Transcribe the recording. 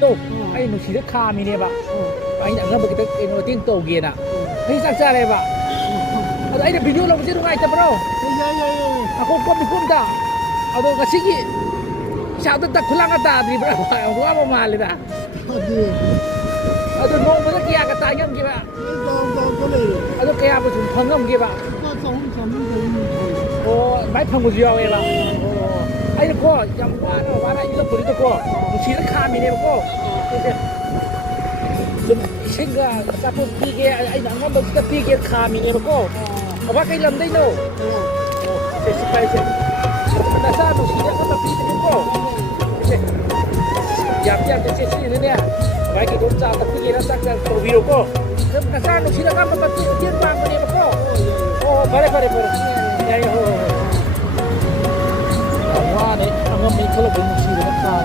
또 아니 누시를 카미네바 아니 안가 버기 또 띵 또게나 이 짝자래봐 아니 비디오 나오지 누가 있다 브로 aku kok bikunta ado kasigi siya 딱 굴랑갔다 드리블 누가 뭐 말이다 ado nong bada kaya ka tayam giba ado kaya ba 좀 방금 giba 많이 판 거지 야외라 아니 거 양과는 와라 이거 버리도 거 무시를 카미네 거 이제 좀 생각 잡고 피게 아니 남만 뭐 진짜 피게 카미네 거 apa kay lamday no nasa musiknya kan tapi itu kok jam-jam di sini ini ya baik itu cak tapi kita tak terbiru kok nasa musiknya kan tapi dia bangun ini kok oh bare ya ya wah nih anggap ini kalau bermusiknya kan